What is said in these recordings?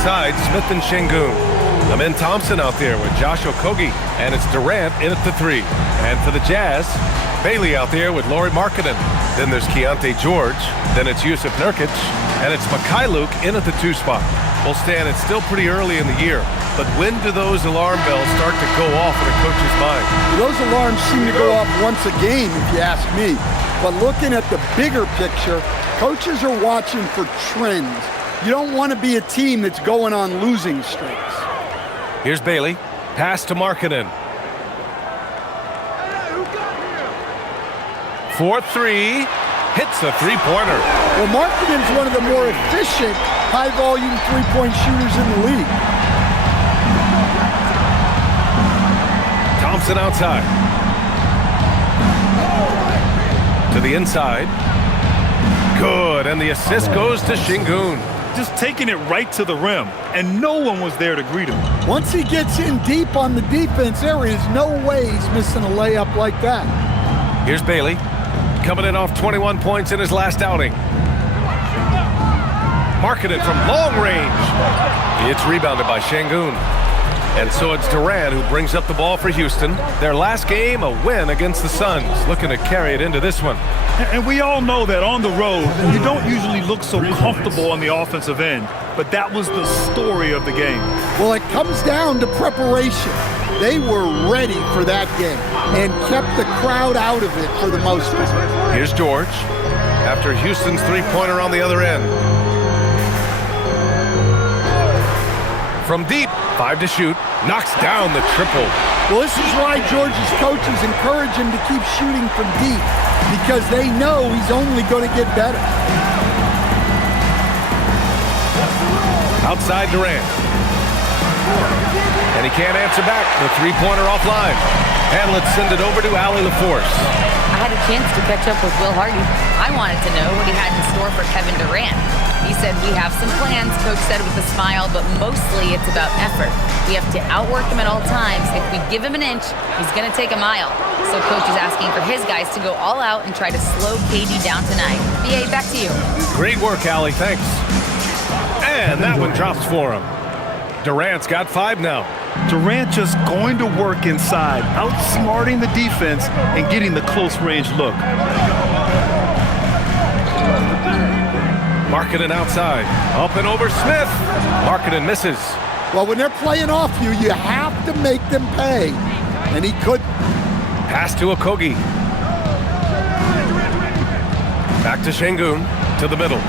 inside, Smith and Şengün. Amin Thompson out there with Josh Okogie, and it's Durant in at the 3. And for the Jazz, Bailey out there with Lauri Markkanen. Then there's Keontae George, then it's Jusuf Nurkic, and it's Mikhailuk in at the 2 spot. Well, Stan, it's still pretty early in the year, but when do those alarm bells start to go off in a coach's mind? Those alarms seem to go off once a game, if you ask me. But looking at the bigger picture, coaches are watching for trends. You don't want to be a team that's going on losing streaks. Here's Bailey. Pass to Markkanen. 4-3. Hits a three-pointer. Well, Markkanen's one of the more efficient, high-volume three-point shooters in the league. Thompson outside. To the inside. Good, and the assist goes to Şengün. Just taking it right to the rim, and no one was there to greet him. Once he gets in deep on the defense, there is no way he's missing a layup like that. Here's Bailey, coming in off 21 points in his last outing. Markkanen from long range. It's rebounded by Şengün. And so it's Durant who brings up the ball for Houston. Their last game, a win against the Suns, looking to carry it into this one. And we all know that on the road, you don't usually look so comfortable on the offensive end, but that was the story of the game. Well, it comes down to preparation. They were ready for that game and kept the crowd out of it for the most part. Here's George after Houston's three-pointer on the other end. From deep, 5 to shoot, knocks down the triple. Well, this is why George's coaches encourage him to keep shooting from deep, because they know he's only going to get better. Outside Durant. And he can't answer back. The three-pointer offline. And let's send it over to Allie LaForce. I had a chance to catch up with Will Hardy. I wanted to know what he had in store for Kevin Durant. He said, we have some plans, Coach said with a smile, but mostly it's about effort. We have to outwork him at all times. If we give him an inch, he's going to take a mile. So Coach is asking for his guys to go all out and try to slow KD down tonight. BA, back to you. Great work, Allie. Thanks. And that one drops for him. Durant's got 5 now. Durant just going to work inside, outsmarting the defense and getting the close-range look. Markkanen outside. Up and over Smith. Markkanen misses. Well, when they're playing off you, you have to make them pay. And he couldn't. Pass to Okogie. Back to Şengün. To the middle.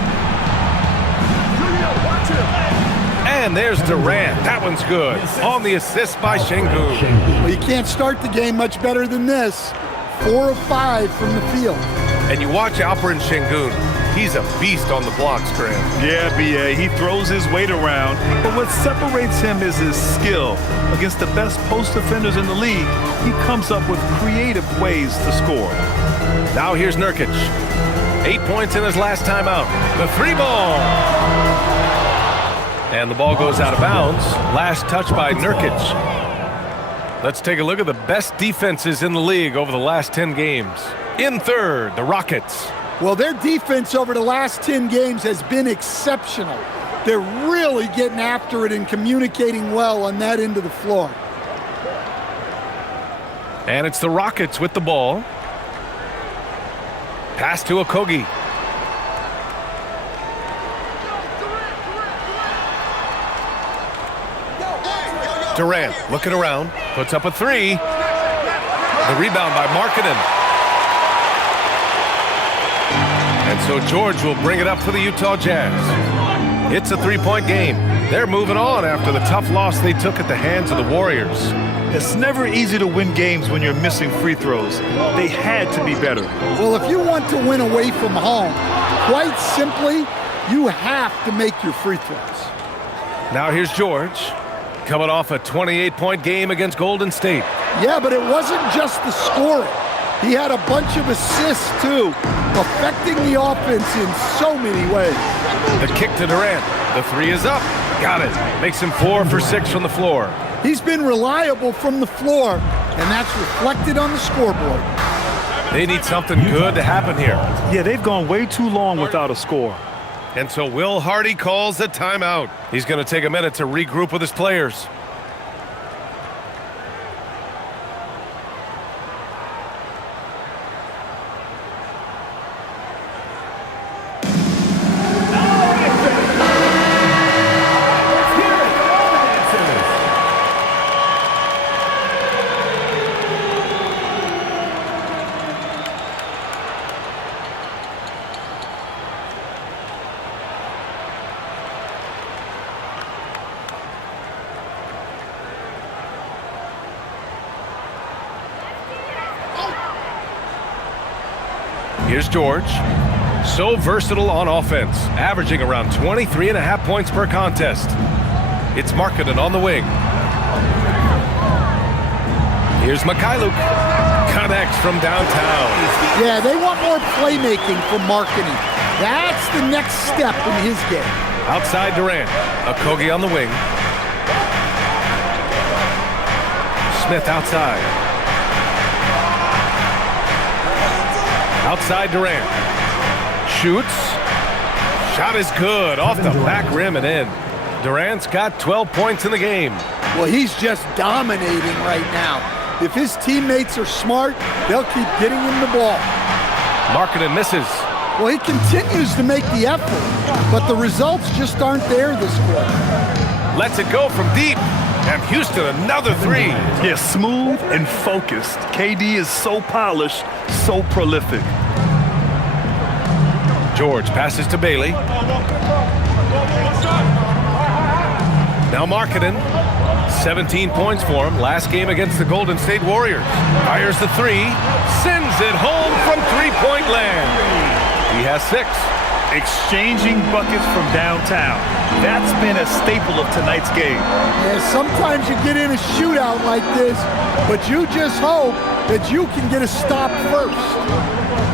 And there's Durant. That one's good. On the assist by Şengün. Well, you can't start the game much better than this. 4 of 5 from the field. And you watch Alperen Şengün. He's a beast on the blocks, Graham. Yeah, B.A., he throws his weight around, but what separates him is his skill. Against the best post defenders in the league, he comes up with creative ways to score. Now here's Nurkic. 8 points in his last time out. The 3-ball. And the ball goes out of bounds. Last touch by Nurkic. Let's take a look at the best defenses in the league over the last 10 games. In third, the Rockets. Well, their defense over the last 10 games has been exceptional. They're really getting after it and communicating well on that end of the floor. And it's the Rockets with the ball. Pass to Okogie. Durant looking around, puts up a 3. The rebound by Markkanen. And so George will bring it up for the Utah Jazz. It's a 3-point game. They're moving on after the tough loss they took at the hands of the Warriors. It's never easy to win games when you're missing free throws. They had to be better. Well, if you want to win away from home, quite simply, you have to make your free throws. Now here's George, coming off a 28-point game against Golden State. Yeah, but it wasn't just the scoring. He had a bunch of assists, too, affecting the offense in so many ways. The kick to Durant. The 3 is up. Got it. Makes him 4 for 6 from the floor. He's been reliable from the floor, and that's reflected on the scoreboard. They need something good to happen here. Yeah, they've gone way too long without a score. And so Will Hardy calls the timeout. He's going to take a minute to regroup with his players. Here's George. So versatile on offense, averaging around 23.5 points per contest. It's Markkanen on the wing. Here's Mikhailuk. Connects from downtown. Yeah, they want more playmaking from Markkanen. That's the next step in his game. Outside Durant. Okogie on the wing. Smith outside. Outside Durant. Shoots. Shot is good. Off the back rim and in. Durant's got 12 points in the game. Well, he's just dominating right now. If his teammates are smart, they'll keep getting him the ball. Markkanen misses. Well, he continues to make the effort, but the results just aren't there this quarter. Lets it go from deep. And Houston, another three. Yeah, smooth and focused. KD is so polished, so prolific. George passes to Bailey. Now Markkanen. 17 points for him. Last game against the Golden State Warriors. Fires the three. Sends it home from three-point land. He has 6. Exchanging buckets from downtown. That's been a staple of tonight's game. Yeah, sometimes you get in a shootout like this, but you just hope that you can get a stop first.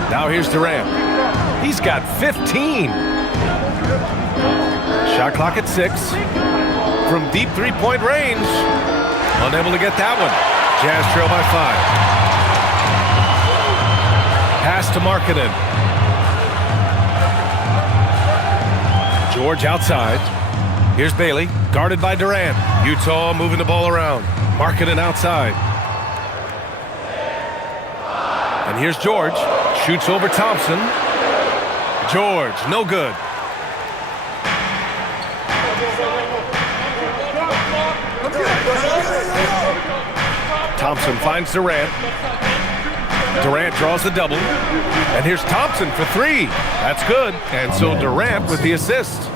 Now here's Durant. He's got 15. Shot clock at 6. From deep three-point range. Unable to get that one. Jazz trail by 5. Pass to Markkanen. George outside. Here's Bailey, guarded by Durant. Utah moving the ball around. Markkanen outside. And here's George. Shoots over Thompson. George, no good. Thompson finds Durant. Durant draws the double. And here's Thompson for 3. That's good. And so Durant with the assist.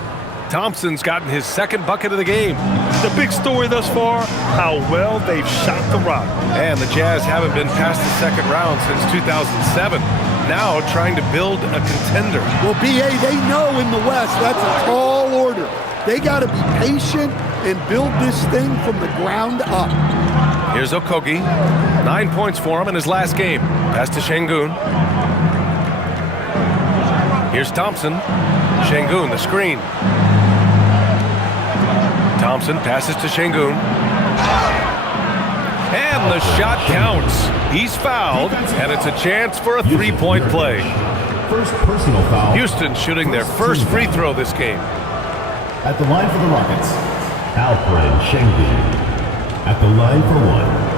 Thompson's gotten his second bucket of the game. The big story thus far, how well they've shot the rock. And the Jazz haven't been past the second round since 2007. Now trying to build a contender. Well, B.A., they know in the West that's a tall order. They got to be patient and build this thing from the ground up. Here's Okogie. 9 points for him in his last game. Pass to Şengün. Here's Thompson. Şengün, the screen. Thompson passes to Şengün. And the shot counts. He's fouled, and it's a chance for a three-point play. First personal foul. Houston shooting their first free throw this game. At the line for the Rockets, Alperen Şengün. At the line for 1.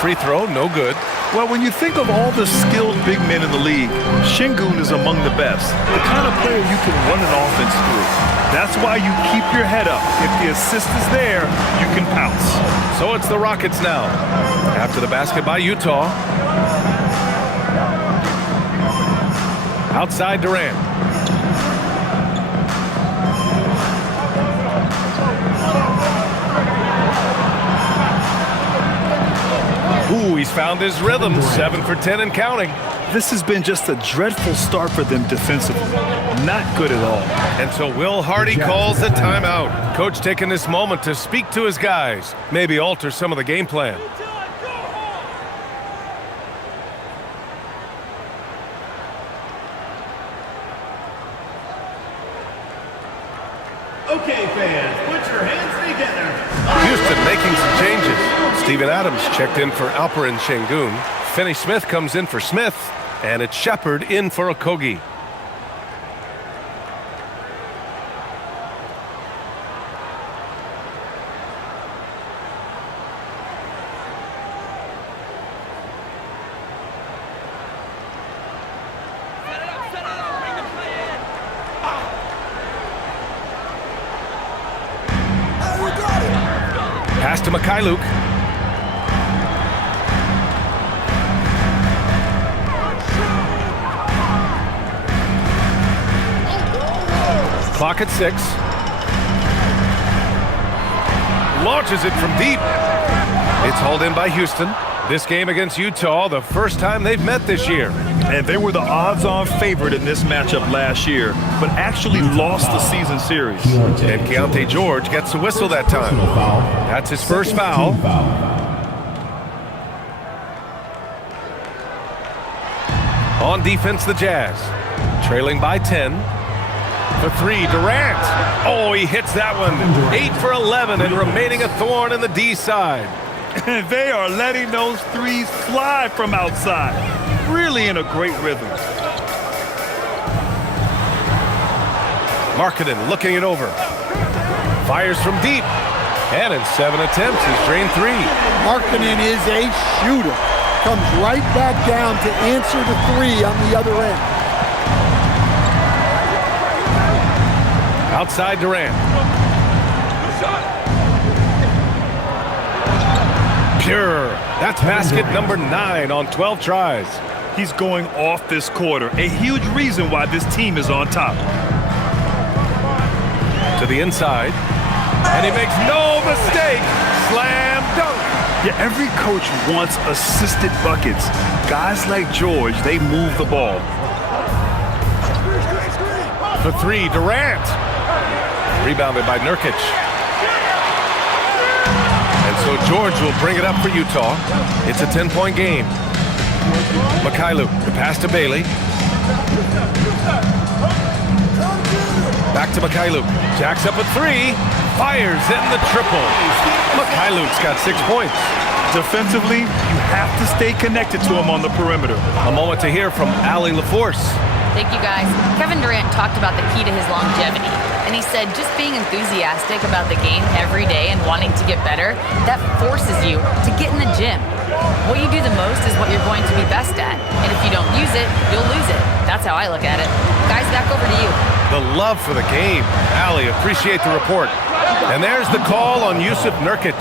Free throw, no good. Well, when you think of all the skilled big men in the league, Şengün is among the best. The kind of player you can run an offense through. That's why you keep your head up. If the assist is there, you can pounce. So it's the Rockets now. After the basket by Utah. Outside Durant. Ooh, he's found his rhythm. 7 for 10 and counting. This has been just a dreadful start for them defensively. Not good at all. And so Will Hardy calls the timeout. Coach taking this moment to speak to his guys. Maybe alter some of the game plan. Okay, fans, put your hands together. Houston making some changes. Steven Adams checked in for Alperen Şengün. Finney Smith comes in for Smith. And it's Shepard in for Okogie. Pass to Mikhailuk. Clock at 6. Launches it from deep. It's hauled in by Houston. This game against Utah, the first time they've met this year. And they were the odds-on favorite in this matchup last year, but actually lost the season series. And Keontae George gets the whistle that time. That's his first foul. On defense, the Jazz. Trailing by 10. For 3, Durant. Oh, he hits that one. 8 for 11 and remaining a thorn in the D side. And they are letting those threes fly from outside. Really in a great rhythm. Markkanen looking it over. Fires from deep. And in 7 attempts, he's drained 3. Markkanen is a shooter. Comes right back down to answer the 3 on the other end. Outside Durant. Pure. That's basket number 9 on 12 tries. He's going off this quarter. A huge reason why this team is on top. To the inside. And he makes no mistake. Slam dunk. Yeah, every coach wants assisted buckets. Guys like George, they move the ball. For 3, Durant. Rebounded by Nurkic. And so George will bring it up for Utah. It's a 10-point game. Mikhailuk, the pass to Bailey. Back to Mikhailuk. Jacks up a 3. Fires in the triple. Mikhailuk's got 6 points. Defensively, you have to stay connected to him on the perimeter. A moment to hear from Allie LaForce. Thank you, guys. Kevin Durant talked about the key to his longevity. And he said just being enthusiastic about the game every day and wanting to get better, that forces you to get in the gym. What you do the most is what you're going to be best at. And if you don't use it, you'll lose it. That's how I look at it. Guys, back over to you. The love for the game. Allie, appreciate the report. And there's the call on Jusuf Nurkic.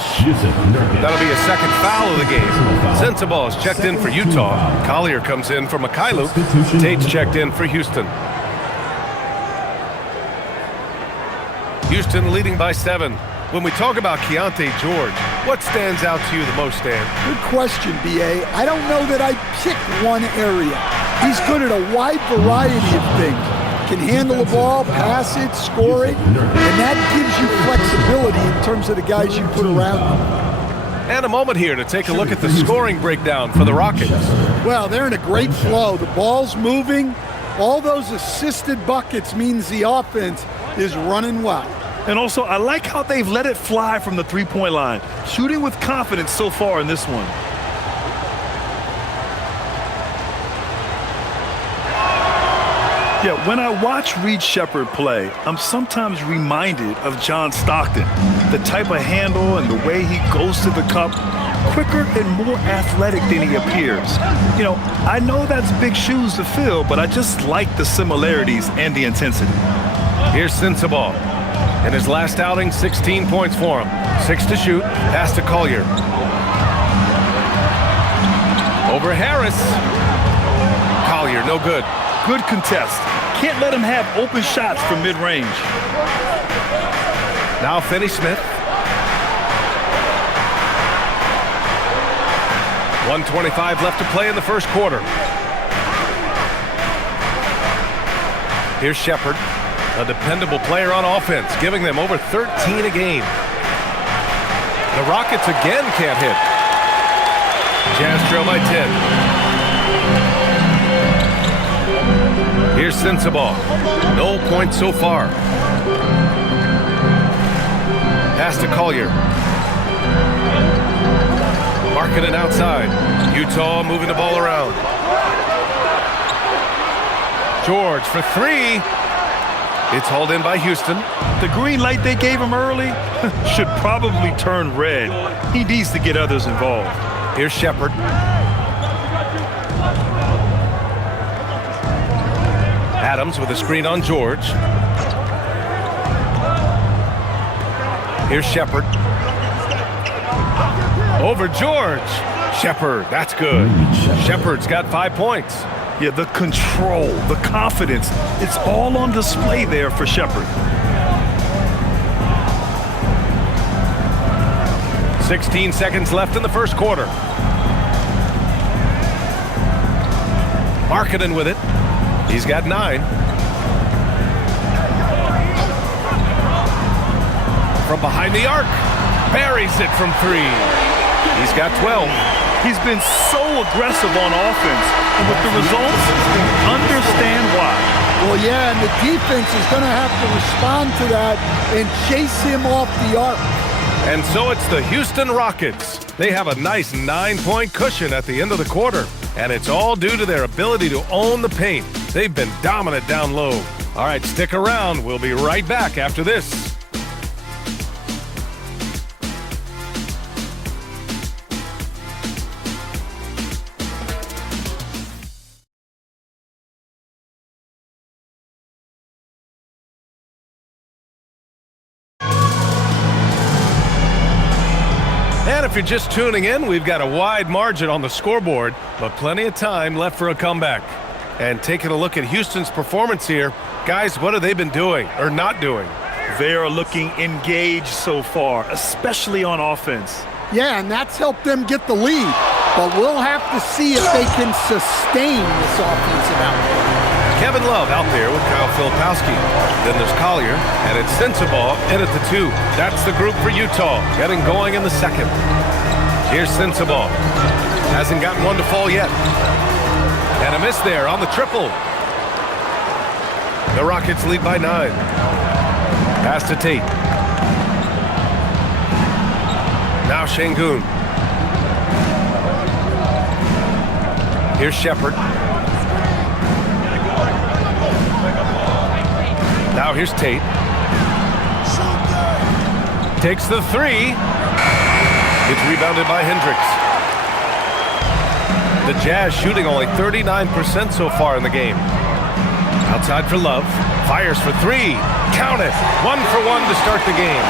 That'll be a second foul of the game. Sensabaugh is checked in for Utah. Collier comes in for Mikhailuk. Tate's checked in for Houston. Houston leading by 7. When we talk about Keontae George, what stands out to you the most, Stan? Good question, B.A. I don't know that I'd pick one area. He's good at a wide variety of things. Can handle the ball, pass it, score it, and that gives you flexibility in terms of the guys you put around him. And a moment here to take a look at the scoring breakdown for the Rockets. Well, they're in a great flow. The ball's moving. All those assisted buckets means the offense is running well. And also, I like how they've let it fly from the three-point line, shooting with confidence so far in this one. Yeah, when I watch Reed Shepard play, I'm sometimes reminded of John Stockton. The type of handle and the way he goes to the cup, quicker and more athletic than he appears. You know, I know that's big shoes to fill, but I just like the similarities and the intensity. Here's Sensabaugh. In his last outing, 16 points for him. 6 to shoot, pass to Collier. Over Harris. Collier, no good. Good contest. Can't let him have open shots from mid-range. Now Finney Smith. 1:25 left to play in the first quarter. Here's Shepard, a dependable player on offense, giving them over 13 a game. The Rockets again can't hit. Jazz trail by 10. Here's Sensabaugh. No points so far. Pass to Collier. Markkanen outside. Utah moving the ball around. George for three. It's hauled in by Houston. The green light they gave him early should probably turn red. He needs to get others involved. Here's Shepherd. Adams with a screen on George. Here's Shepherd. Over George. Shepherd, that's good. Shepherd's got 5 points. Yeah, the control, the confidence, it's all on display there for Shepherd. 16 seconds left in the first quarter. Markkanen with it. He's got 9. From behind the arc. Buries it from 3. He's got 12. He's been so aggressive on offense, and with the results, understand why. Well, yeah, and the defense is going to have to respond to that and chase him off the arc. And so it's the Houston Rockets. They have a nice 9-point cushion at the end of the quarter, and it's all due to their ability to own the paint. They've been dominant down low. All right, stick around. We'll be right back after this. And if you're just tuning in, we've got a wide margin on the scoreboard, but plenty of time left for a comeback. And taking a look at Houston's performance here, guys, what have they been doing or not doing? They are looking engaged so far, especially on offense. Yeah, and that's helped them get the lead. But we'll have to see if they can sustain this offensive output. Kevin Love out there with Kyle Filipowski. Then there's Collier, and it's Sensabaugh in at the 2. That's the group for Utah, getting going in the second. Here's Sensabaugh. Hasn't gotten one to fall yet. And a miss there on the triple. The Rockets lead by 9. Pass to Tate. Now Şengün. Here's Shepherd. Now here's Tate. Takes the 3. It's rebounded by Hendricks. The Jazz shooting only 39% so far in the game. Outside for Love. Fires for 3. Count it. 1 for 1 to start the game.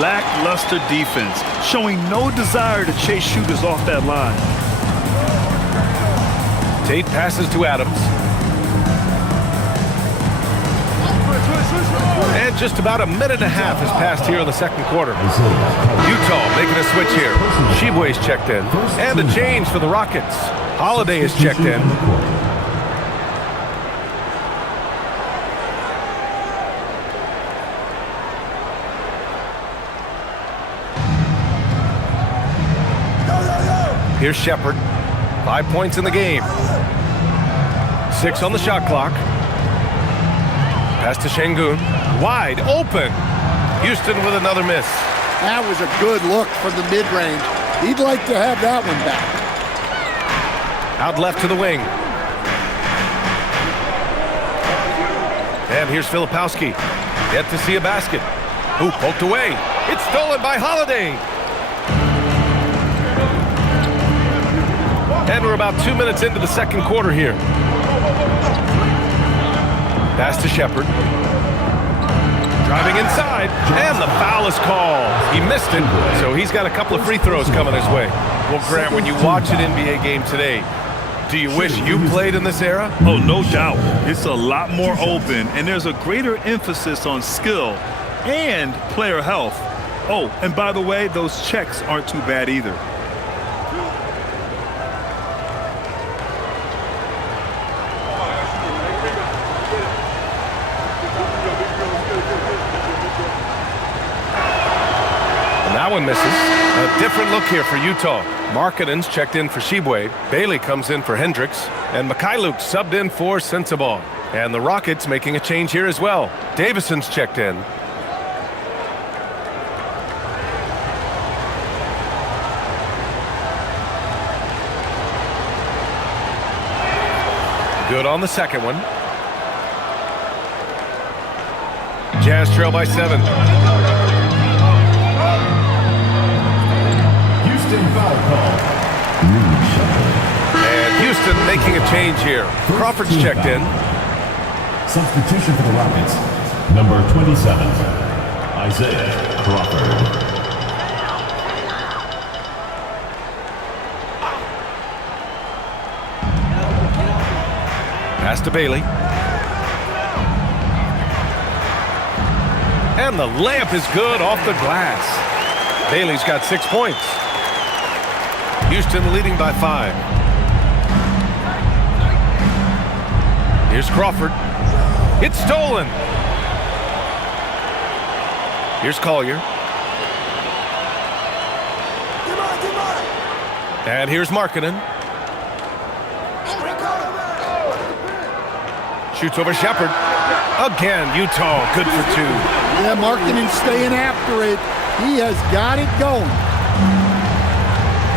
Lackluster defense, showing no desire to chase shooters off that line. Tate passes to Adams. And just about a minute and a half has passed here in the second quarter. Utah making a switch here. Sheboy's checked in. And a change for the Rockets. Holiday is checked in. Here's Shepherd. 5 points in the game. 6 on the shot clock. Pass to Şengün. Wide open. Houston with another miss. That was a good look from the mid-range. He'd like to have that one back. Out left to the wing. And here's Filipowski. Yet to see a basket. Ooh, poked away. It's stolen by Holiday. And we're about 2 minutes into the second quarter here. Pass to Shepherd. Driving inside, and the foul is called. He missed it, so he's got a couple of free throws coming his way. Well, Grant, when you watch an NBA game today, do you wish you played in this era? Oh, no doubt. It's a lot more open, and there's a greater emphasis on skill and player health. Oh, and by the way, those checks aren't too bad either. That one misses. A different look here for Utah. Markkanen's checked in for Sheboy. Bailey comes in for Hendricks. And Mikhailuk subbed in for Sensabaugh. And the Rockets making a change here as well. Davison's checked in. Good on the second one. Jazz trail by 7. Houston foul call. And Houston making a change here. Crawford's checked in. Substitution for the Rockets. Number 27, Isaiah Crawford. Pass to Bailey. And the layup is good off the glass. Bailey's got 6 points. Houston leading by 5. Here's Crawford. It's stolen. Here's Collier. And here's Markkanen. Shoots over Shepherd. Again, Utah, good for 2. Yeah, Markkanen staying after it. He has got it going.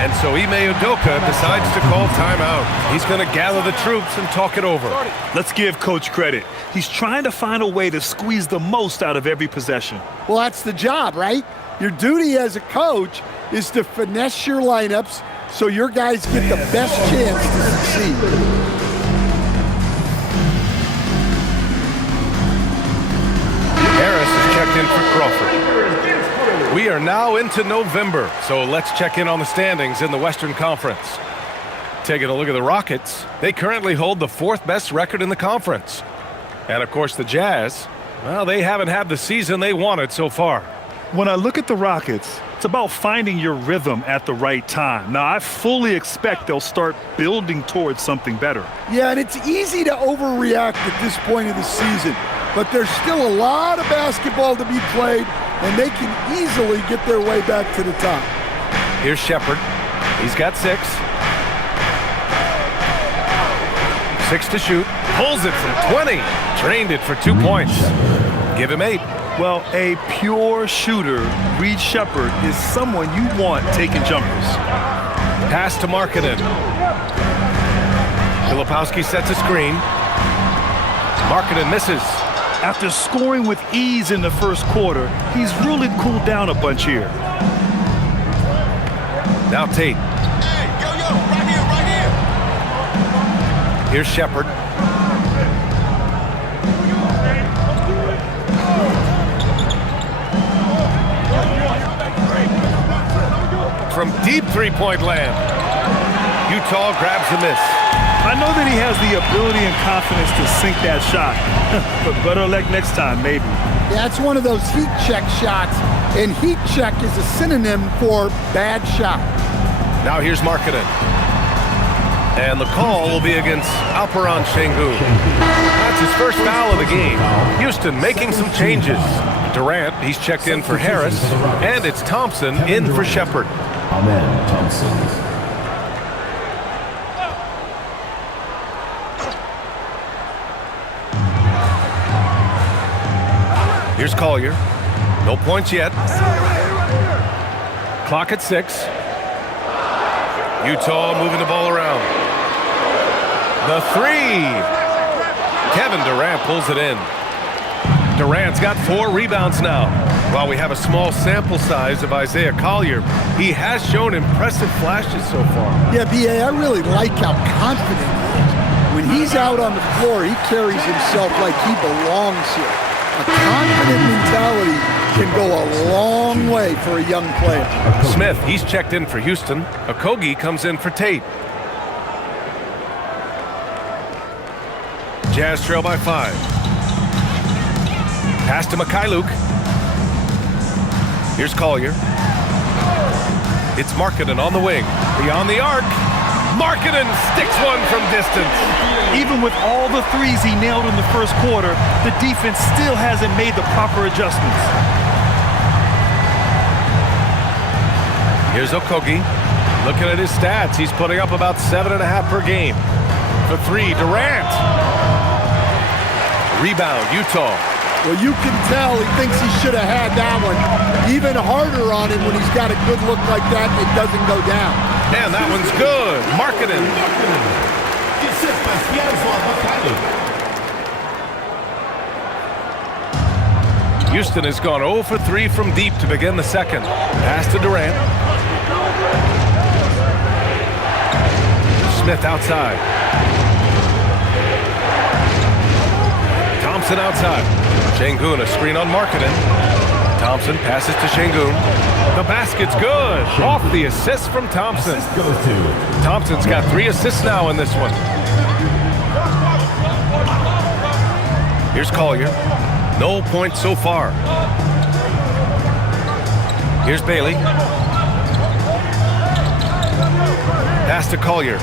And so Ime Udoka decides to call timeout. He's going to gather the troops and talk it over. Let's give Coach credit. He's trying to find a way to squeeze the most out of every possession. Well, that's the job, right? Your duty as a coach is to finesse your lineups so your guys get the best chance to succeed. Harris is checked in for Crawford. We are now into November, so let's check in on the standings in the Western Conference. Taking a look at the Rockets, they currently hold the 4th best record in the conference. And of course the Jazz, well, they haven't had the season they wanted so far. When I look at the Rockets, it's about finding your rhythm at the right time. Now, I fully expect they'll start building towards something better. Yeah, and it's easy to overreact at this point of the season, but there's still a lot of basketball to be played, and they can easily get their way back to the top. Here's Shepherd. He's got 6. 6 to shoot. Pulls it from 20. Drained it for 2 points. Give him 8. Well, a pure shooter, Reed Shepherd, is someone you want taking jumpers. Pass to Markkanen. Filipowski sets a screen. Markkanen misses. After scoring with ease in the first quarter, he's really cooled down a bunch here. Now Tate. Hey, yo, right here. Here's Shepherd. From deep three-point land. Utah grabs the miss. I know that he has the ability and confidence to sink that shot, but better luck next time, maybe. Yeah, it's one of those heat check shots, and heat check is a synonym for bad shot. Now here's Markkanen. And the call will be against Alperen Sengun. That's his first foul of the game. Houston making some changes. Durant, he's checked in for Harris, and it's Thompson in for Shepherd. Amen Thompson. Here's Collier. No points yet. Clock at 6. Utah moving the ball around. The 3. Kevin Durant pulls it in. Durant's got 4 rebounds now. While we have a small sample size of Isaiah Collier, he has shown impressive flashes so far. Yeah, B.A., I really like how confident he is. When he's out on the floor, he carries himself like he belongs here. A confident mentality can go a long way for a young player. Smith, he's checked in for Houston. Okogie comes in for Tate. Jazz trail by 5. Pass to Mikhailuk. Here's Collier. It's Markkanen on the wing. Beyond the arc. Markkanen sticks one from distance. Even with all the threes he nailed in the first quarter, the defense still hasn't made the proper adjustments. Here's Okogie. Looking at his stats, he's putting up about 7.5 per game. For 3, Durant. Rebound, Utah. Well, you can tell he thinks he should have had that one. Even harder on him when he's got a good look like that and it doesn't go down. And that one's good. Markkanen. assist by Mikhailuk. Houston has gone 0 for 3 from deep to begin the second. Pass to Durant. Smith outside. Thompson outside. Şengün, a screen on Markkanen. Thompson passes to Şengün. The basket's good. Off the assist from Thompson. Thompson's got 3 assists now in this one. Here's Collier. No points so far. Here's Bailey. Pass to Collier.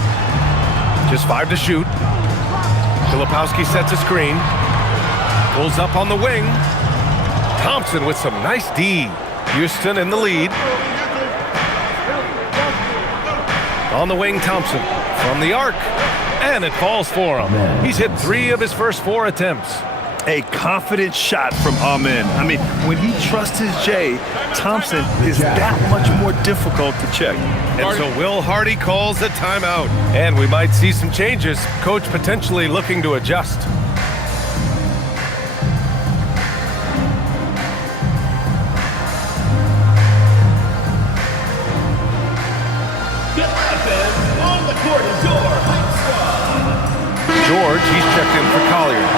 Just 5 to shoot. Filipowski sets a screen. Pulls up on the wing. Thompson with some nice D. Houston in the lead. On the wing, Thompson from the arc. And it falls for him. He's hit 3 of his first 4 attempts. A confident shot from Amen. I mean, when he trusts his J, Thompson is that much more difficult to check. And so Will Hardy calls a timeout. And we might see some changes. Coach potentially looking to adjust. On the court is your hype squad. George, he's checked in for Collier.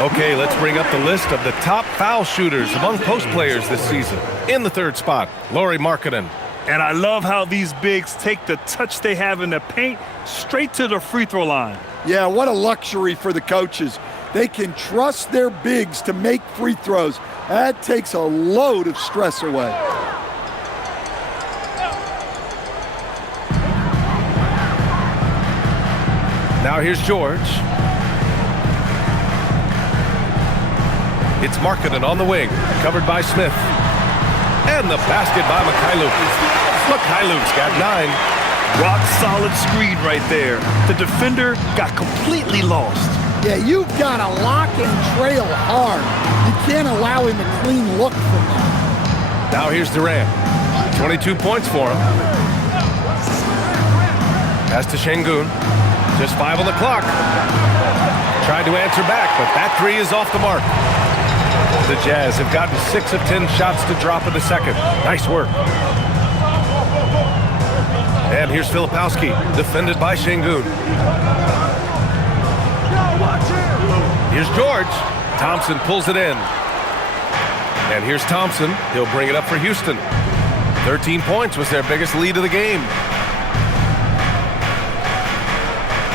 Okay, let's bring up the list of the top foul shooters among post players this season. In the 3rd spot, Lauri Markkanen. And I love how these bigs take the touch they have in the paint straight to the free throw line. Yeah, what a luxury for the coaches. They can trust their bigs to make free throws. That takes a load of stress away. Now here's George. It's Markkanen on the wing, covered by Smith. And the basket by Mikhailuk. Mikhailuk's got 9. Rock solid screen right there. The defender got completely lost. Yeah, you've got to lock and trail hard. You can't allow him a clean look from that. Now here's Durant. 22 points for him. Pass to Şengün. Just 5 on the clock. Tried to answer back, but that 3 is off the mark. The Jazz have gotten 6 of 10 shots to drop in the second. Nice work. And here's Filipowski, defended by Şengün. Here's George. Thompson pulls it in. And here's Thompson. He'll bring it up for Houston. 13 points was their biggest lead of the game.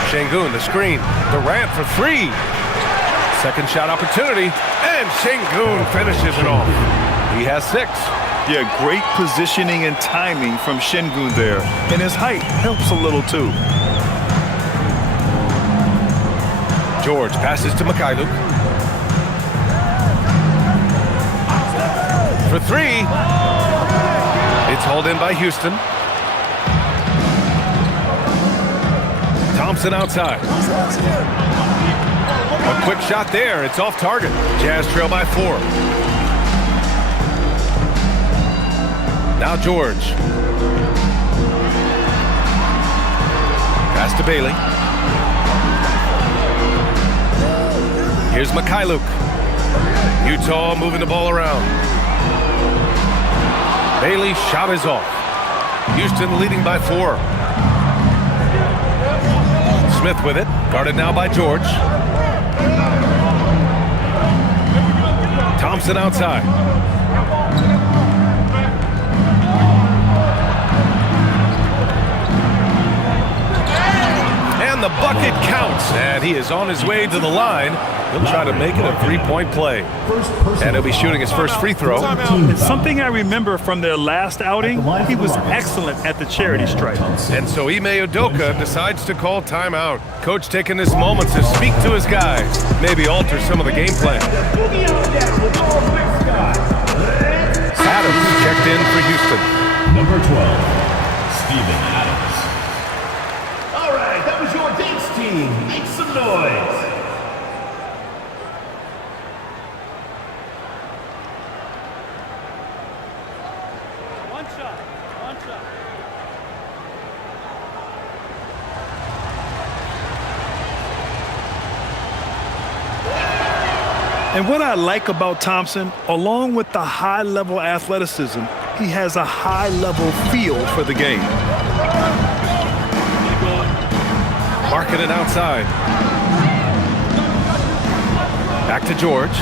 Şengün, the screen. Durant for 3. Second shot opportunity. And Şengün finishes it off. He has 6. Yeah, great positioning and timing from Şengün there. And his height helps a little too. George passes to Mikhailuk. For 3. It's hauled in by Houston. Thompson outside. A quick shot there. It's off target. Jazz trail by 4. Now George. Pass to Bailey. Here's Mikhailuk. Utah moving the ball around. Bailey's shot is off. Houston leading by 4. Smith with it. Guarded now by George. Thompson outside. And the bucket counts. And he is on his way to the line. He'll try to make it a 3-point play. And he'll be shooting his first free throw. It's something I remember from their last outing. He was excellent at the charity stripe. And so Ime Udoka decides to call timeout. Coach taking this moment to speak to his guys. Maybe alter some of the game plan. Adams checked in for Houston. Number 12, Steven Adams. All right, that was your dance team. Make some noise. And what I like about Thompson, along with the high-level athleticism, he has a high-level feel for the game. Marking it outside. Back to George.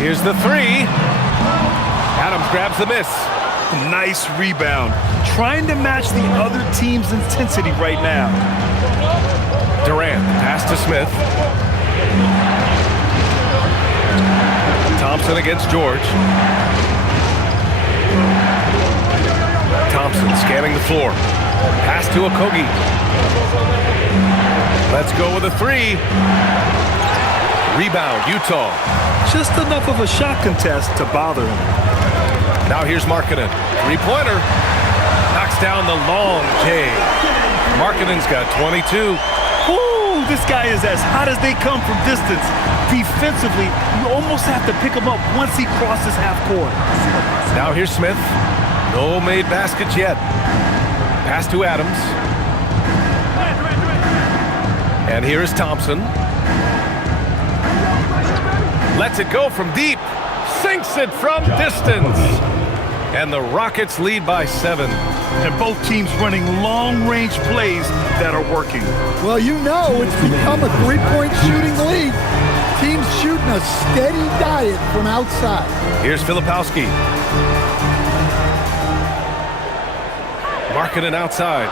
Here's the three. Adams grabs the miss. Nice rebound. Trying to match the other team's intensity right now. Durant, pass to Smith. Thompson against George. Thompson scanning the floor. Pass to Okogie. Let's go with a three. Rebound, Utah. Just enough of a shot contest to bother him. Now here's Markkanen. Three-pointer. Knocks down the long J. Markkanen's got 22. Ooh, this guy is as hot as they come from distance. Defensively, you almost have to pick him up once he crosses half court. Now here's Smith. No made baskets yet. Pass to Adams. And here is Thompson. Lets it go from deep. Sinks it from distance. And the Rockets lead by 7. And both teams running long-range plays that are working. Well, you know it's become a three-point shooting league. Teams shooting a steady diet from outside. Here's Filipowski. Markkanen outside.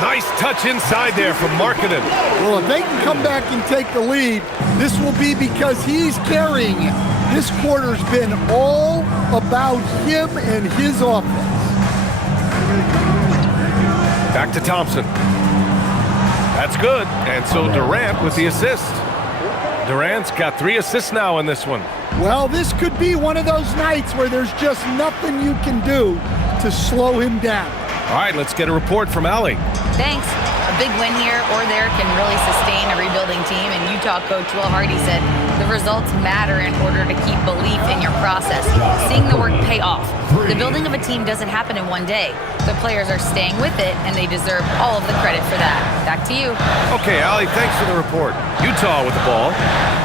Nice touch inside there from Markkanen. Well, if they can come back and take the lead, this will be because he's carrying it. This quarter's been all about him and his offense. Back to Thompson. That's good. And so Durant with the assist. Durant's got 3 assists now in this one. Well, this could be one of those nights where there's just nothing you can do to slow him down. All right, let's get a report from Allie. Thanks. A big win here or there can really sustain a rebuilding team, and Utah coach Will Hardy said the results matter in order to keep belief in your process, seeing the work pay off. The building of a team doesn't happen in one day. The players are staying with it, and they deserve all of the credit for that. Back to you. Okay, Allie, thanks for the report. Utah with the ball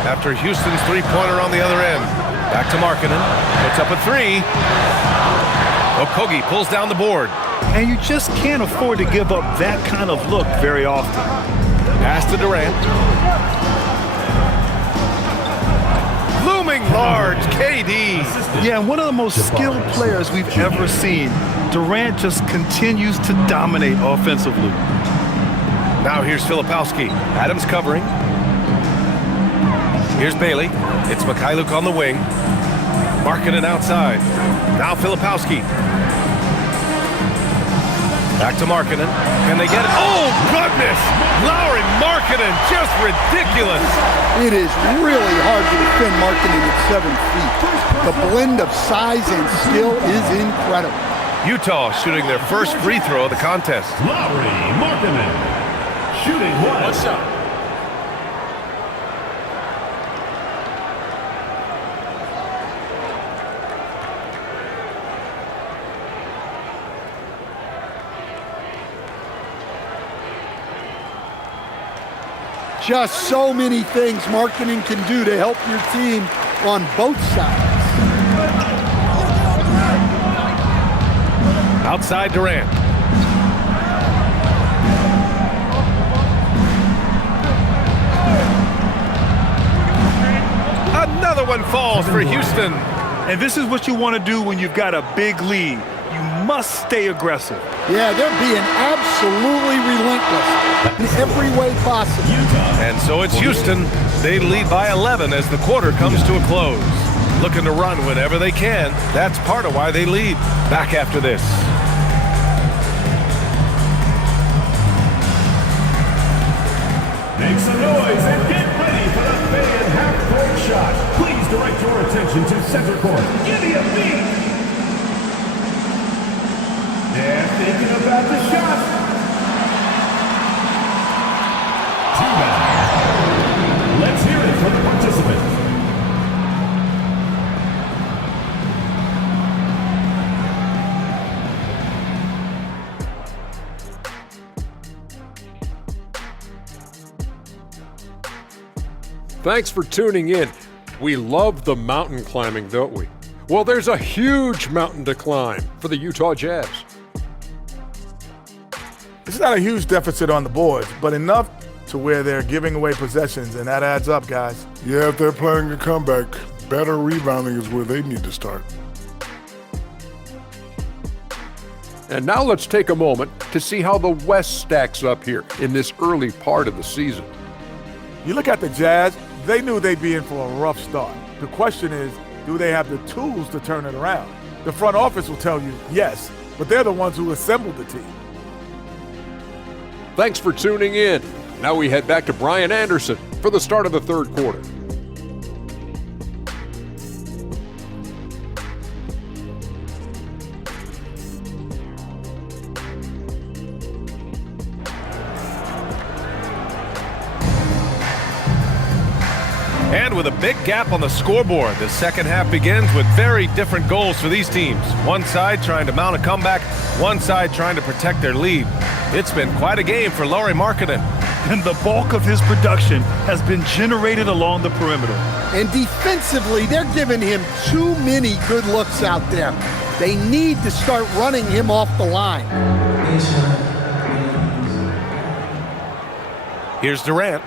after Houston's three-pointer on the other end. Back to Markkanen. Puts up a three. Okogie pulls down the board. And you just can't afford to give up that kind of look very often. Pass to Durant. Looming large, KD. Yeah, one of the most skilled players we've ever seen. Durant just continues to dominate offensively. Now here's Filipowski. Adams covering. Here's Bailey. It's Mikhailuk on the wing. Markkanen outside. Now Filipowski. Back to Markkanen. Can they get it? Oh, goodness! Lauri Markkanen, just ridiculous. It is really hard to defend Markkanen at 7 feet. The blend of size and skill is incredible. Utah shooting their first free throw of the contest. Lauri Markkanen, shooting one. What's up? Just so many things Markkanen can do to help your team on both sides. Outside Durant. Another one falls for Houston. And this is what you want to do when you've got a big lead. You must stay aggressive. Yeah, they're being absolutely relentless in every way possible. And so it's Houston. They lead by 11 as the quarter comes to a close. Looking to run whenever they can. That's part of why they lead. Back after this. Make some noise and get ready for the fan half-court shot. Please direct your attention to center court. Give me a beat. They're thinking about the shot. Let's hear it from the participants. Thanks for tuning in. We love the mountain climbing, don't we? Well, there's a huge mountain to climb for the Utah Jazz. It's not a huge deficit on the boards, but enough to where they're giving away possessions, and that adds up, guys. Yeah, if they're planning a comeback, better rebounding is where they need to start. And now let's take a moment to see how the West stacks up here in this early part of the season. You look at the Jazz, they knew they'd be in for a rough start. The question is, do they have the tools to turn it around? The front office will tell you yes, but they're the ones who assembled the team. Thanks for tuning in. Now we head back to Brian Anderson for the start of the third quarter. And with a big gap on the scoreboard, the second half begins with very different goals for these teams. One side trying to mount a comeback, one side trying to protect their lead. It's been quite a game for Lauri Markkanen. And the bulk of his production has been generated along the perimeter. And defensively, they're giving him too many good looks out there. They need to start running him off the line. Here's Durant.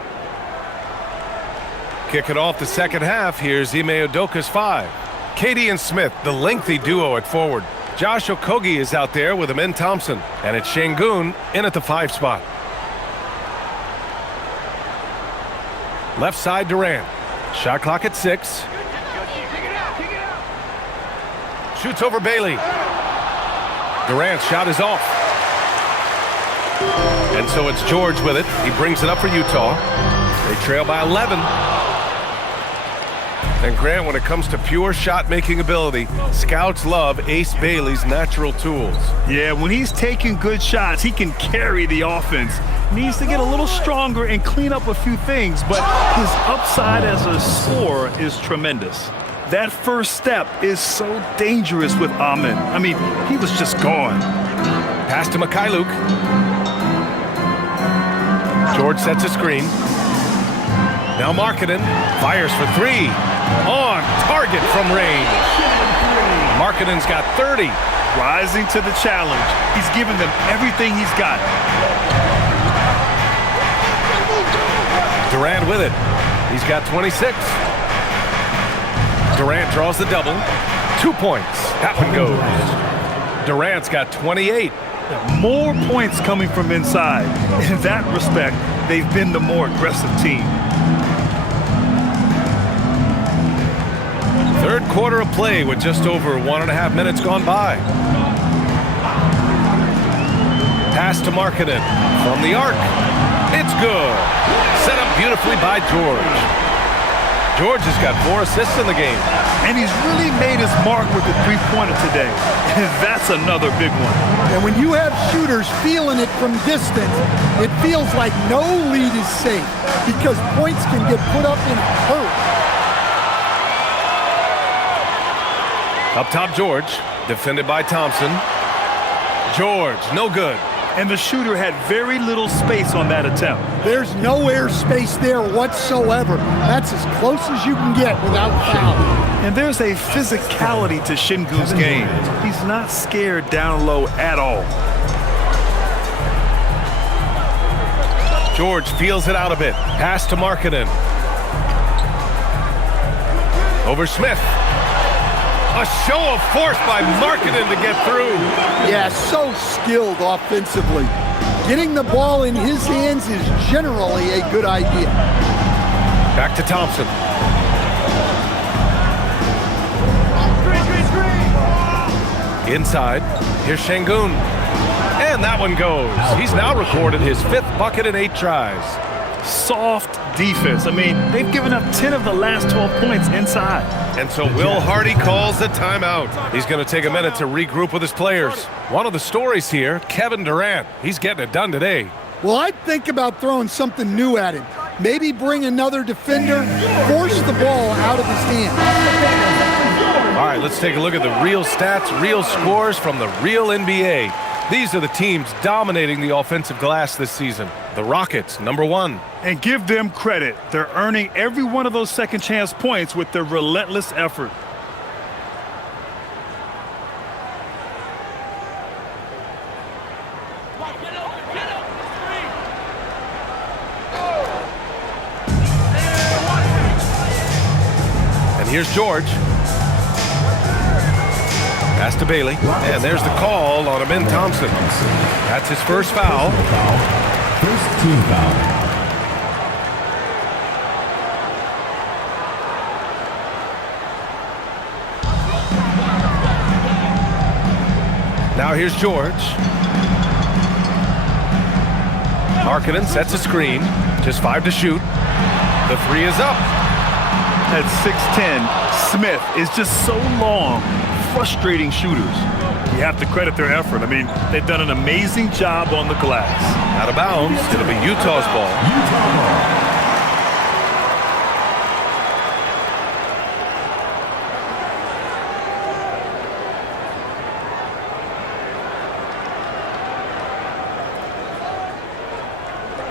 Kick it off the second half. Here's Ime Udoka's 5. Katie and Smith, the lengthy duo at forward. Josh Okogie is out there with Amin Thompson. And it's Şengün in at the 5 spot. Left side Durant. Shot clock at 6. Shoots over Bailey. Durant's shot is off. And so it's George with it. He brings it up for Utah. They trail by 11. And Grant, when it comes to pure shot-making ability, scouts love Ace Bailey's natural tools. Yeah, when he's taking good shots, he can carry the offense. Needs to get a little stronger and clean up a few things, but his upside as a scorer is tremendous. That first step is so dangerous with Amin. I mean, he was just gone. Pass to Mikhailuk. George sets a screen. Now Markkanen fires for 3. On target from range. Markkanen's got 30. Rising to the challenge. He's given them everything he's got. Durant with it. He's got 26. Durant draws the double. 2 points. That one goes. Durant's got 28. More points coming from inside. In that respect, they've been the more aggressive team. Third quarter of play with just over 1.5 minutes gone by. Pass to Markkanen from the arc. It's good. Set up beautifully by George. George has got 4 assists in the game. And he's really made his mark with the three-pointer today. And that's another big one. And when you have shooters feeling it from distance, it feels like no lead is safe because points can get put up in a hurry. Up top, George, defended by Thompson. George, no good. And the shooter had very little space on that attempt. There's no air space there whatsoever. That's as close as you can get without foul. And there's a physicality to Şengün's game. He's not scared down low at all. George feels it out a bit. Pass to Markkanen. Over Smith. A show of force by Markkanen to get through. Yeah, so skilled offensively. Getting the ball in his hands is generally a good idea. Back to Thompson. Inside, here's Şengün. And that one goes. He's now recorded his 5th bucket in 8 tries. Soft defense. I mean, they've given up 10 of the last 12 points inside. And so Will Hardy calls the timeout. He's going to take a minute to regroup with his players. One of the stories here, Kevin Durant. He's getting it done today. Well, I'd think about throwing something new at him. Maybe bring another defender, force the ball out of his hands. All right, let's take a look at the real stats, real scores from the real NBA. These are the teams dominating the offensive glass this season. The Rockets, number 1. And give them credit. They're earning every one of those second chance points with their relentless effort. And here's George. Pass to Bailey. And there's the call on Amin Thompson. That's his first foul. First team foul. Now here's George. Markkanen sets a screen. Just 5 to shoot. The 3 is up. At 6'10", Smith is just so long, frustrating shooters. You have to credit their effort. I mean, they've done an amazing job on the glass. Out of bounds. It'll be Utah's ball. Utah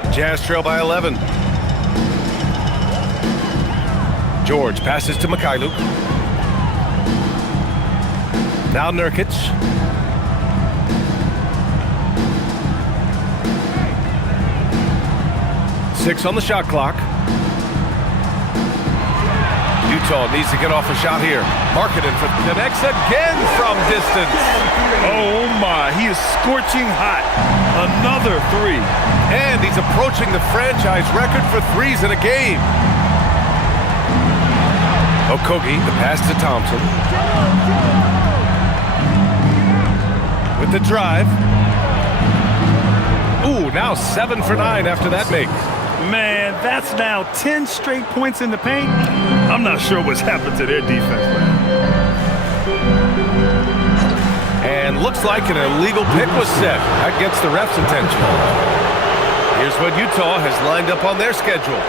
ball. Jazz trail by 11. George passes to Mikhailuk. Now Nurkic. Six on the shot clock. Utah needs to get off a shot here. Markkanen connects again from distance. Oh my, he is scorching hot. Another 3. And he's approaching the franchise record for threes in a game. Okogie, the pass to Thompson. With the drive. Ooh, now 7 for 9 after that make. Man, that's now 10 straight points in the paint. I'm not sure what's happened to their defense, man. And looks like an illegal pick was set. That gets the ref's attention. Here's what Utah has lined up on their schedule.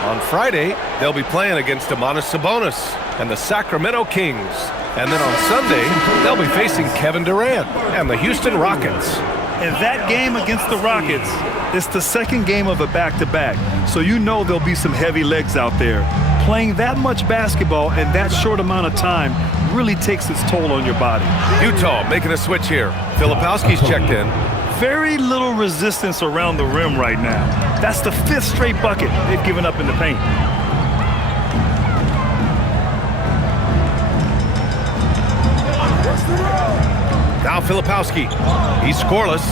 On Friday, they'll be playing against Domantas Sabonis and the Sacramento Kings. And then on Sunday, they'll be facing Kevin Durant and the Houston Rockets. And that game against the Rockets is the second game of a back-to-back. So you know there'll be some heavy legs out there. Playing that much basketball in that short amount of time really takes its toll on your body. Utah making a switch here. Filipowski's checked in. Very little resistance around the rim right now. That's the 5th straight bucket they've given up in the paint. Now Filipowski. He's scoreless.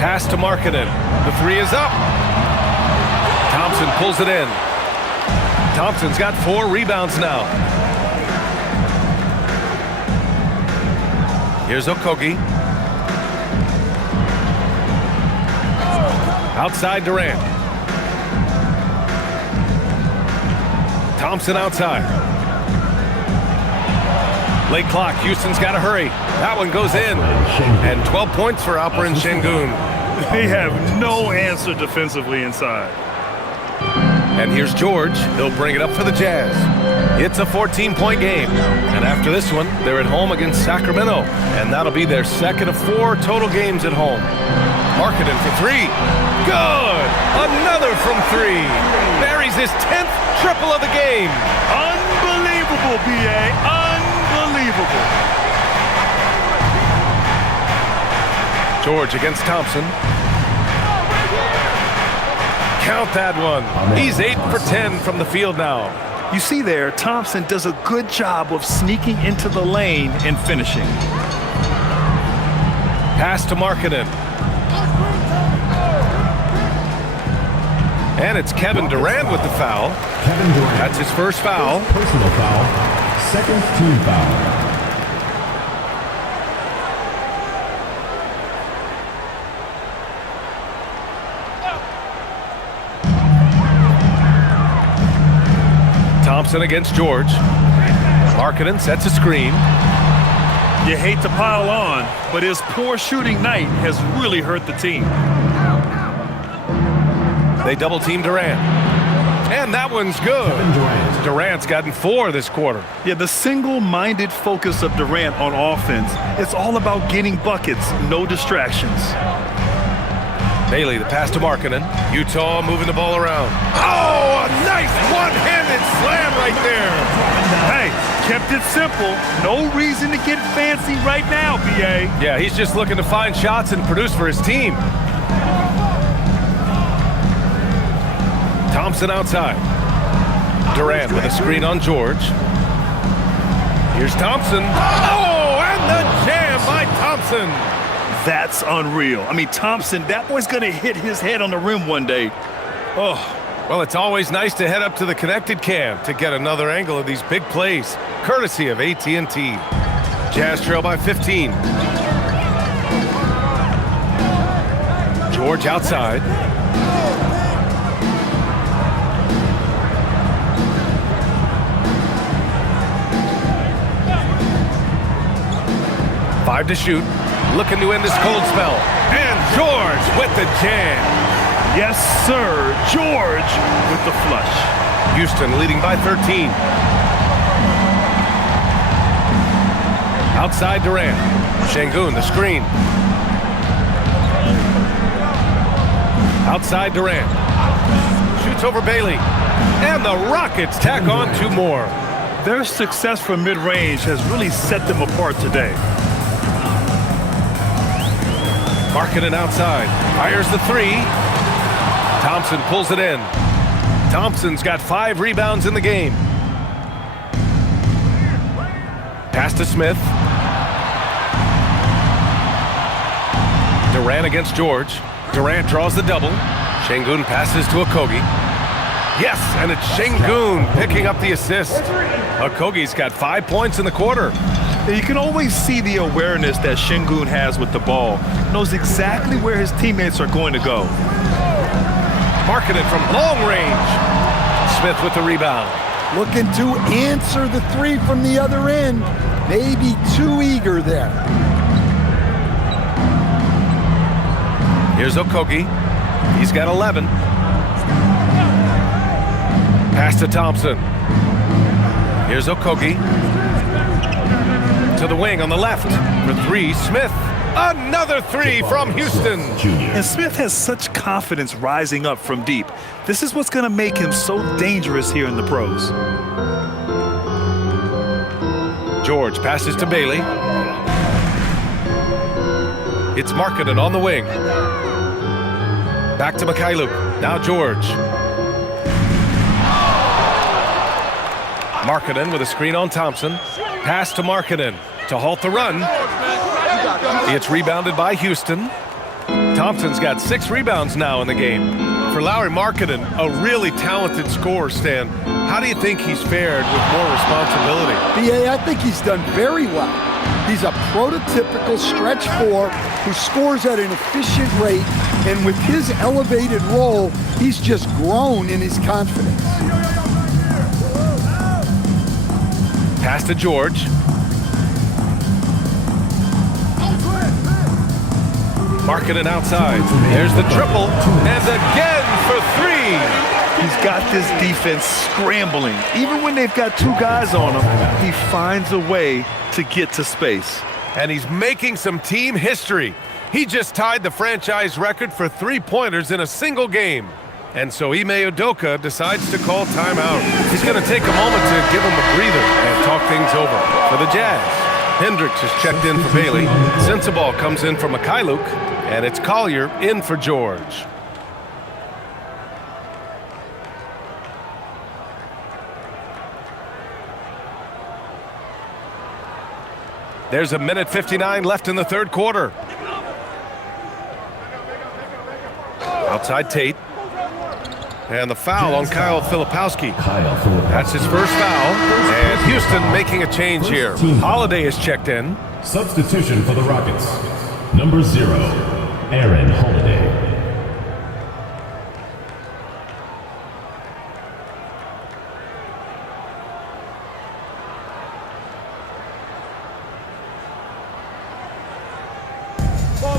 Pass to Markkanen. The 3 is up. Thompson pulls it in. Thompson's got 4 rebounds now. Here's Okogie. Outside Durant. Thompson outside. Late clock. Houston's got to hurry. That one goes in. And 12 points for Alperen Sengun. They have no answer defensively inside. And here's George. He'll bring it up for the Jazz. It's a 14-point game. And after this one, they're at home against Sacramento. And that'll be their second of 4 total games at home. Markkanen for 3. Good! Another from 3. Buries his 10th triple of the game. Unbelievable, B.A. Unbelievable. George against Thompson. Count that one. He's 8 for 10 from the field now. You see there, Thompson does a good job of sneaking into the lane and finishing. Pass to Markkanen. And it's Kevin Durant with the foul. Kevin Durant. That's his first foul. Personal foul. Second team foul. Thompson against George. Markkanen sets a screen. You hate to pile on, but his poor shooting night has really hurt the team. They double team Durant. And that one's good. Durant's gotten 4 this quarter. Yeah, the single-minded focus of Durant on offense, it's all about getting buckets, no distractions. Bailey, the pass to Markkanen. Utah moving the ball around. Oh, a nice one-handed slam right there. Hey, kept it simple. No reason to get fancy right now, B.A. Yeah, he's just looking to find shots and produce for his team. Thompson outside. Durant with a screen on George. Here's Thompson. Oh, and the jam by Thompson. That's unreal. I mean, Thompson, that boy's going to hit his head on the rim one day. Oh. Well, it's always nice to head up to the connected cam to get another angle of these big plays, courtesy of AT&T. Jazz trail by 15. George outside. Five to shoot. Looking to end this cold spell. And George with the jam. Yes, sir. George with the flush. Houston leading by 13. Outside Durant. Şengün, the screen. Outside Durant. Shoots over Bailey. And the Rockets tack on 2 more. Their success from mid-range has really set them apart today. Markkanen outside. Fires the 3. Thompson pulls it in. Thompson's got 5 rebounds in the game. Pass to Smith. Durant against George. Durant draws the double. Şengün passes to Okogie. Yes, and it's Şengün picking up the assist. Okogie's got 5 points in the quarter. You can always see the awareness that Şengün has with the ball. Knows exactly where his teammates are going to go. Markkanen from long range. Smith with the rebound. Looking to answer the 3 from the other end. Maybe too eager there. Here's Okogie. He's got 11. Pass to Thompson. Here's Okogie. To the wing on the left. For 3, Smith. Another 3 from Houston. And Smith has such confidence rising up from deep. This is what's going to make him so dangerous here in the pros. George passes to Bailey. It's Markkanen on the wing. Back to Mikhailuk. Now George. Markkanen with a screen on Thompson. Pass to Markkanen to halt the run. It's rebounded by Houston. Thompson's got 6 rebounds now in the game. For Lauri Markkanen, a really talented scorer, Stan. How do you think he's fared with more responsibility? BA, I think he's done very well. He's a prototypical stretch 4 who scores at an efficient rate, and with his elevated role, he's just grown in his confidence. Pass to George. Markkanen outside. There's the triple, and again for 3. He's got this defense scrambling. Even when they've got 2 guys on him, he finds a way to get to space. And he's making some team history. He just tied the franchise record for 3-pointers in a single game. And so Ime Udoka decides to call timeout. He's going to take a moment to give him a breather and talk things over. For the Jazz, Hendricks is checked in for Bailey. Sensabaugh comes in for Mikhailuk. And it's Collier in for George. There's a minute 59 left in the 3rd quarter. Outside Tate. And the foul on Kyle Filipowski. That's his first foul. And Houston making a change here. Holiday is checked in. Substitution for the Rockets. Number 0, Aaron Holiday.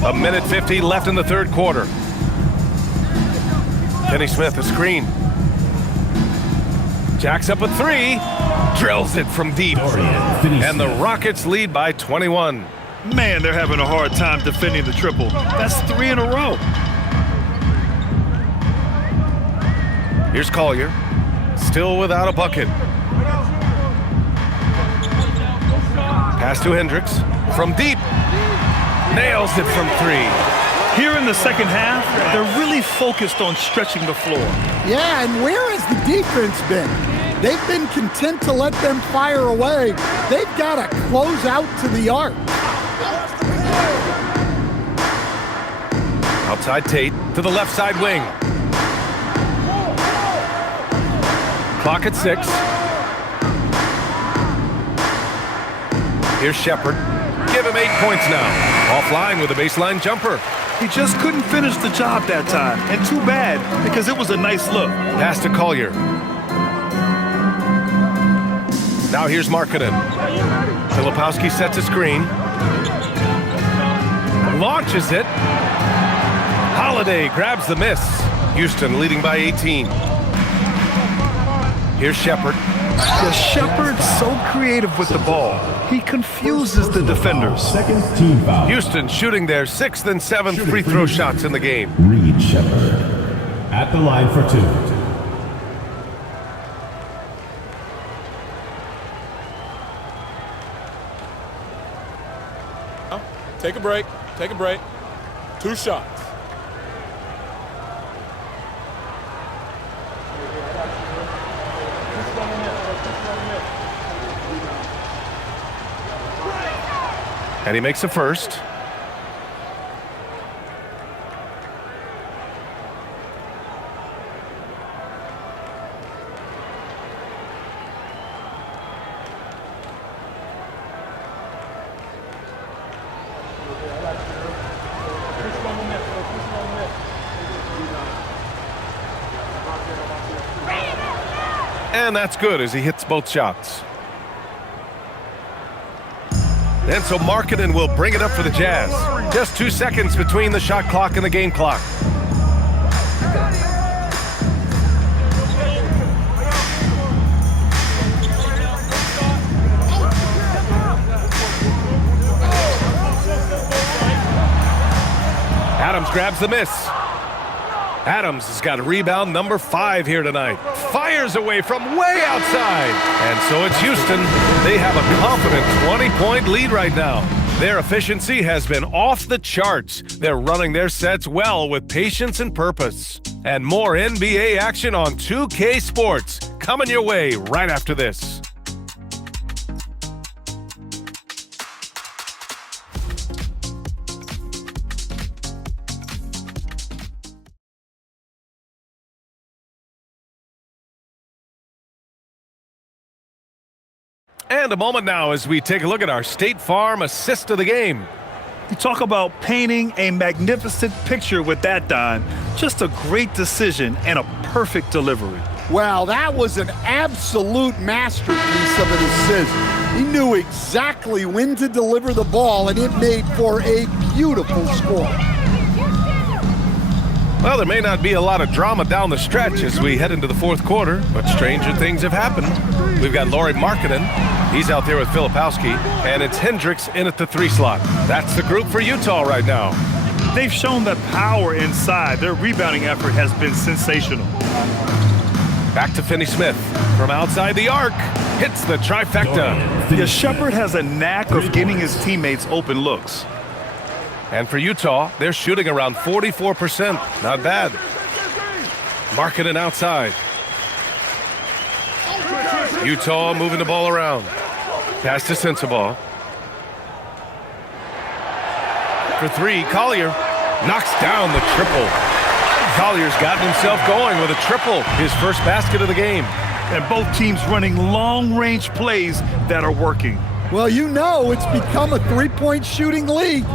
A minute 50 left in the 3rd quarter. Kenny Smith, a screen. Jacks up a three. Drills it from deep. And the Rockets lead by 21. Man, they're having a hard time defending the triple. That's 3 in a row. Here's Collier. Still without a bucket. Pass to Hendricks. From deep. Nails it from 3. Here in the second half, they're really focused on stretching the floor. Yeah, and where has the defense been? They've been content to let them fire away. They've got to close out to the arc. Outside Tate to the left side wing. Clock at 6. Here's Shepherd. Give him 8 points now. Offline with a baseline jumper. He just couldn't finish the job that time. And too bad, because it was a nice look. Pass to Collier. Now here's Markkanen. Filipowski sets a screen. Launches it. Holiday grabs the miss. Houston leading by 18. Here's Shepherd. Yeah, Shepherd's so creative with the ball. He confuses the defenders. Second team foul. Houston shooting their 6th and 7th free throw shots in the game. Reed Shepherd at the line for 2. Take a break. Take a break. 2 shots. And he makes a first. And that's good as he hits both shots. And so Markkanen will bring it up for the Jazz. Just 2 seconds between the shot clock and the game clock. Adams grabs the miss. Adams has got rebound number 5 here tonight. Fires away from way outside. And so it's Houston. They have a confident 20-point lead right now. Their efficiency has been off the charts. They're running their sets well with patience and purpose. And more NBA action on 2K Sports coming your way right after this. And a moment now as we take a look at our State Farm assist of the game. You talk about painting a magnificent picture with that, Don. Just a great decision and a perfect delivery. Wow, that was an absolute masterpiece of an assist. He knew exactly when to deliver the ball, and it made for a beautiful score. Well, there may not be a lot of drama down the stretch as we head into the 4th quarter, but stranger things have happened. We've got Lauri Markkanen. He's out there with Filipowski, and it's Hendricks in at the 3 slot. That's the group for Utah right now. They've shown that power inside. Their rebounding effort has been sensational. Back to Finney-Smith. From outside the arc, hits the trifecta. Yeah, Shepherd has a knack of getting his teammates open looks. And for Utah, they're shooting around 44%. Not bad. Markkanen outside. Utah moving the ball around. Pass to Sensabaugh. For 3, Collier knocks down the triple. Collier's gotten himself going with a triple, his first basket of the game. And both teams running long-range plays that are working. Well, you know it's become a 3-point shooting league.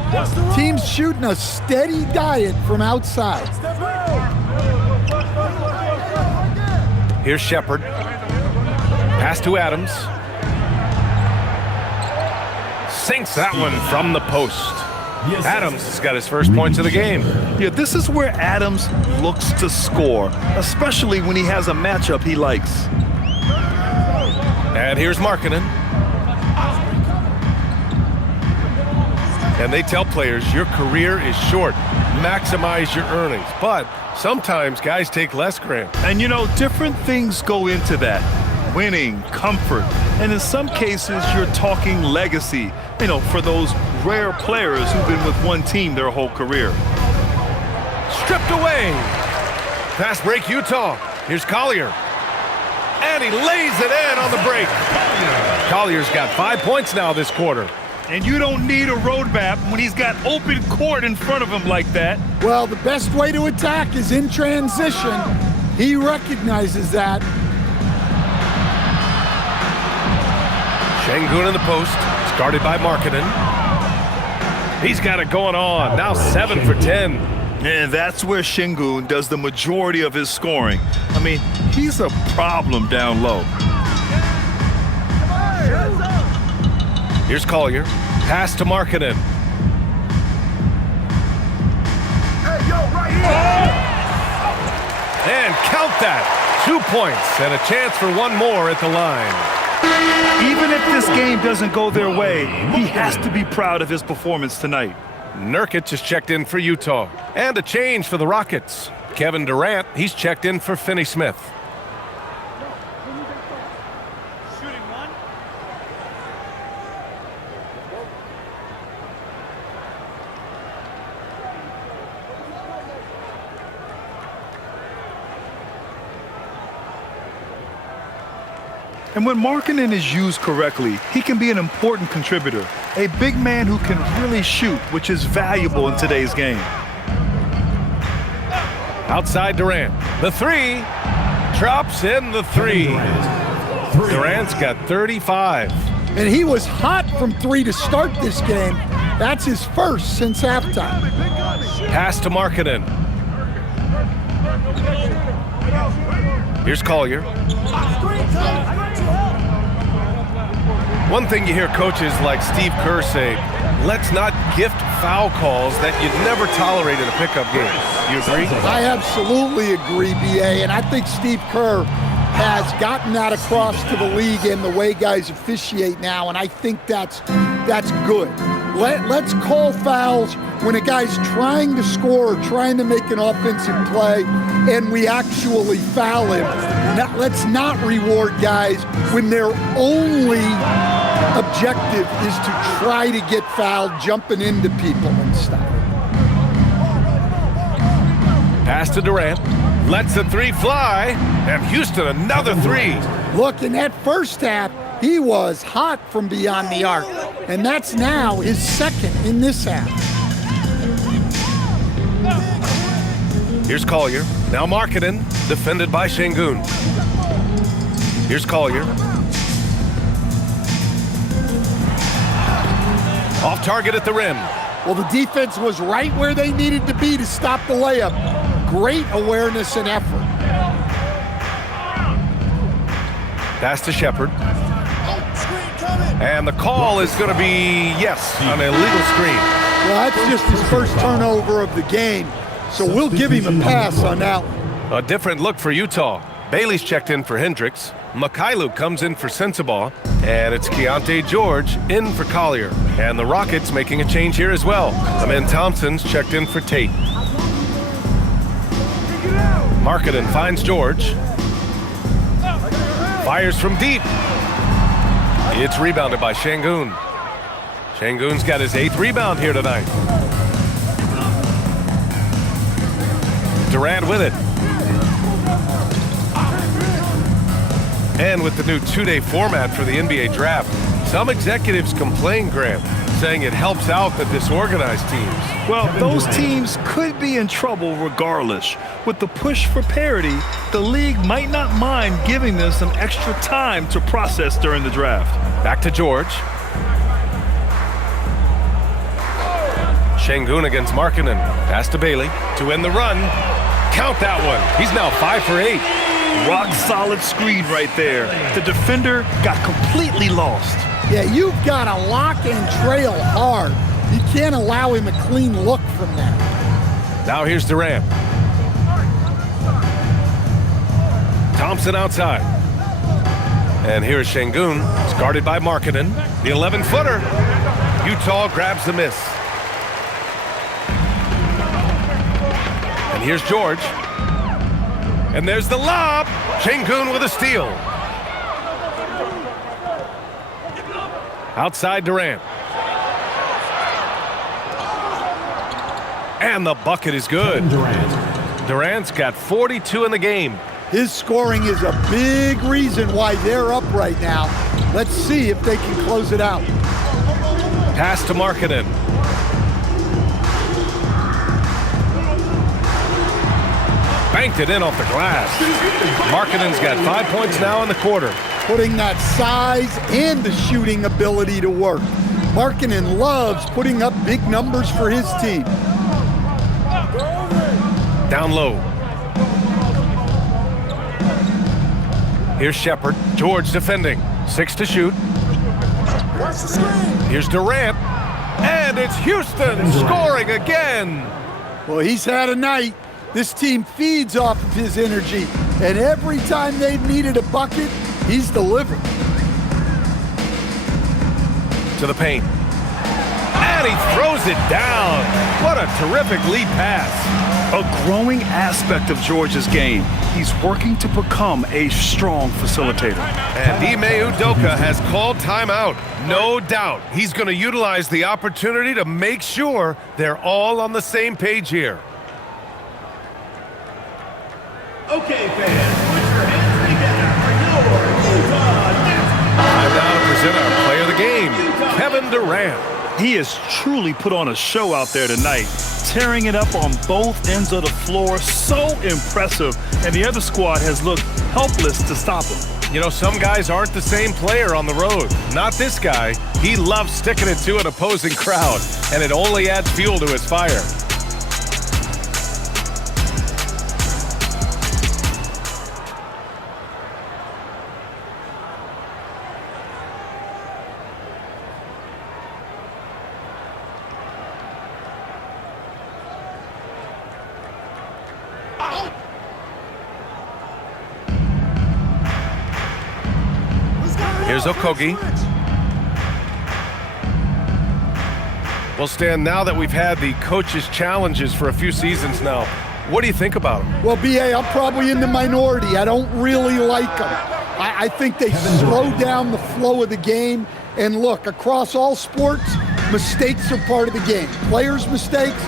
Teams shooting a steady diet from outside. Here's Shepherd. Pass to Adams. Sinks that one from the post. Adams has got his first points of the game. Yeah, this is where Adams looks to score, especially when he has a matchup he likes. And here's Markkanen. And they tell players your career is short. Maximize your earnings. But sometimes guys take less, Graham. And you know, different things go into that. Winning, comfort, and in some cases you're talking legacy, you know, for those rare players who've been with one team their whole career. Stripped away. Fast break, Utah. Here's Collier. And he lays it in on the break. Collier's got 5 points now this quarter. And you don't need a roadmap when he's got open court in front of him like that. Well, the best way to attack is in transition. He recognizes that. Şengün in the post. It's guarded by Markkanen. He's got it going on. Now 7 for 10. And that's where Şengün does the majority of his scoring. I mean, he's a problem down low. Here's Collier. Pass to Markkanen. And count that. 2 points and a chance for one more at the line. Even if this game doesn't go their way, he has to be proud of his performance tonight. Nurkic has checked in for Utah. And a change for the Rockets. Kevin Durant, he's checked in for Finney-Smith. And when Markkanen is used correctly, he can be an important contributor. A big man who can really shoot, which is valuable in today's game. Outside Durant. The three. Drops in the three. Durant's got 35. And he was hot from three to start this game. That's his first since halftime. Pass to Markkanen. Here's Collier. One thing you hear coaches like Steve Kerr say, let's not gift foul calls that you'd never tolerate in a pickup game. You agree? I absolutely agree, B.A., and I think Steve Kerr has gotten that across to the league and the way guys officiate now, and I think that's good. Let's call fouls when a guy's trying to score or trying to make an offensive play and we actually foul him. Let's not reward guys when their only objective is to try to get fouled, jumping into people and stuff. Pass to Durant. Lets the three fly. And Houston, another three. Look, in that first half, he was hot from beyond the arc. And that's now his second in this half. Here's Collier. Now Markkanen, defended by Şengün. Here's Collier. Off target at the rim. Well, the defense was right where they needed to be to stop the layup. Great awareness and effort. Pass to Shepherd. And the call is going to be, yes, an illegal screen. Well, that's just his first turnover of the game, so we'll give him a pass on that one. A different look for Utah. Bailey's checked in for Hendricks. Mikhailuk comes in for Sensabaugh. And it's Keontae George in for Collier. And the Rockets making a change here as well. Amen Thompson's checked in for Tate. Markkanen finds George. Fires from deep. It's rebounded by Şengün. Şengün's got his 8th rebound here tonight. Durant with it. And with the new 2-day format for the NBA draft, some executives complain, Graham, saying it helps out the disorganized teams. Well, those teams could be in trouble regardless. With the push for parity, the league might not mind giving them some extra time to process during the draft. Back to George. Şengün against Markkanen. Pass to Bailey to end the run. Count that one. He's now 5 for 8. Rock solid screen right there. The defender got completely lost. Yeah, you've got to lock and trail hard. You can't allow him a clean look from that. Now here's Durant. Thompson outside. And here is Şengün. It's guarded by Markkanen. The 11-footer. Utah grabs the miss. And here's George. And there's the lob. Şengün with a steal. Outside Durant. And the bucket is good. Durant's got 42 in the game. His scoring is a big reason why they're up right now. Let's see if they can close it out. Pass to Markkanen. Banked it in off the glass. Markkanen's got 5 points now in the quarter. Putting that size and the shooting ability to work. Markkanen loves putting up big numbers for his team. Down low. Here's Shepard. George defending. 6 to shoot. Here's Durant. And it's Houston scoring again. Well, he's had a night. This team feeds off of his energy. And every time they've needed a bucket, he's delivered. To the paint. And he throws it down. What a terrific lead pass. A growing aspect of George's game. He's working to become a strong facilitator. And Ime Udoka has called timeout. No doubt he's going to utilize the opportunity to make sure they're all on the same page here. Okay, fans, put your hands together for your Utah Knicks. Time now to present our player of the game, Kevin Durant. He has truly put on a show out there tonight, tearing it up on both ends of the floor. So impressive. And the other squad has looked helpless to stop him. You know, some guys aren't the same player on the road. Not this guy. He loves sticking it to an opposing crowd, and it only adds fuel to his fire. Here's Okogie. Well, Stan, now that we've had the coaches' challenges for a few seasons now, what do you think about them? Well, B.A., I'm probably in the minority. I don't really like them. I think they slow down the flow of the game. And look, across all sports, mistakes are part of the game. Players' mistakes,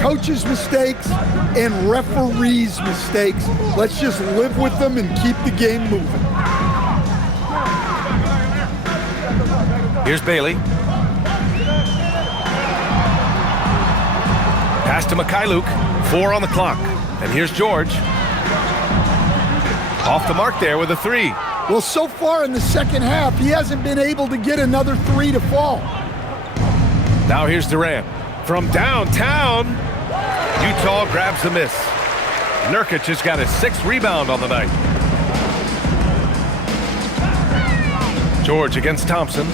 coaches' mistakes, and referees' mistakes. Let's just live with them and keep the game moving. Here's Bailey. Pass to Mikhailuk. 4 on the clock. And here's George. Off the mark there with a 3. Well, so far in the second half, he hasn't been able to get another 3 to fall. Now here's Durant. From downtown, Utah grabs the miss. Nurkic has got his 6th rebound on the night. George against Thompson.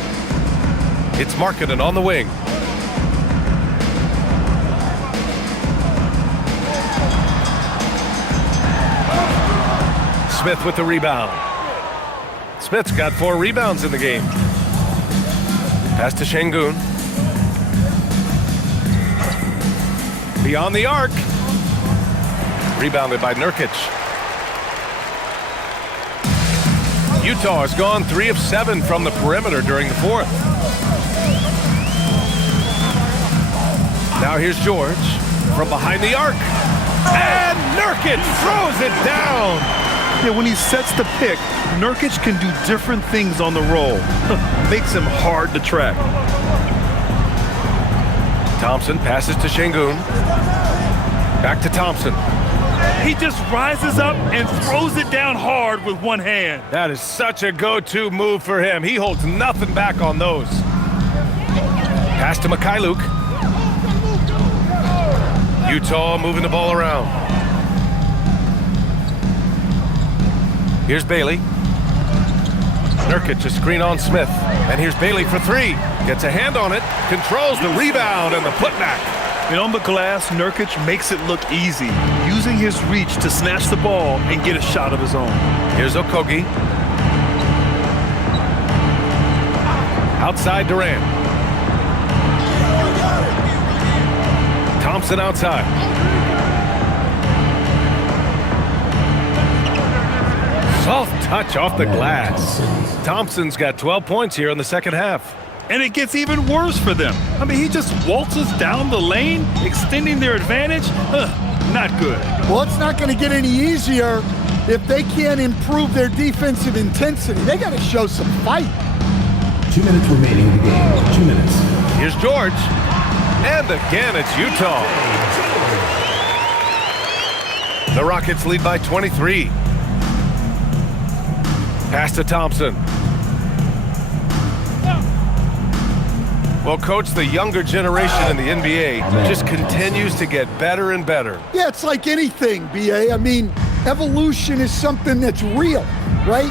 It's Markkanen on the wing. Smith with the rebound. Smith's got 4 rebounds in the game. Pass to Şengün. Beyond the arc. Rebounded by Nurkic. Utah has gone 3 of 7 from the perimeter during the 4th. Now here's George from behind the arc. And Nurkic throws it down. Yeah, when he sets the pick, Nurkic can do different things on the roll. Makes him hard to track. Thompson passes to Şengün. Back to Thompson. He just rises up and throws it down hard with one hand. That is such a go-to move for him. He holds nothing back on those. Pass to Mikhailuk. Utah moving the ball around. Here's Bailey. Nurkic a screen on Smith. And here's Bailey for 3. Gets a hand on it. Controls the rebound and the putback. And on the glass, Nurkic makes it look easy, using his reach to snatch the ball and get a shot of his own. Here's Okogie. Outside Durant. Thompson outside. Soft touch off the glass. Thompson's got 12 points here in the second half. And it gets even worse for them. I mean, he just waltzes down the lane, extending their advantage. Not good. Well, it's not going to get any easier if they can't improve their defensive intensity. They got to show some fight. 2 minutes remaining in the game. 2 minutes. Here's George. And again, it's Utah. The Rockets lead by 23. Pass to Thompson. Well, Coach, the younger generation in the NBA just continues to get better and better. Yeah, it's like anything, B.A. I mean, evolution is something that's real, right?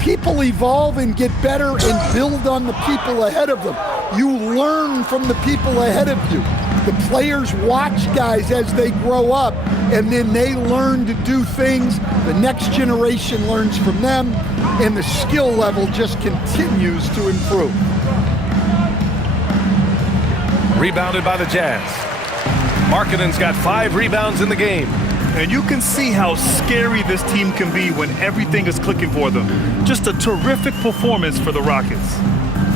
People evolve and get better and build on the people ahead of them. You learn from the people ahead of you. The players watch guys as they grow up, and then they learn to do things. The next generation learns from them, and the skill level just continues to improve. Rebounded by the Jazz. Markkanen's got 5 rebounds in the game. And you can see how scary this team can be when everything is clicking for them. Just a terrific performance for the Rockets.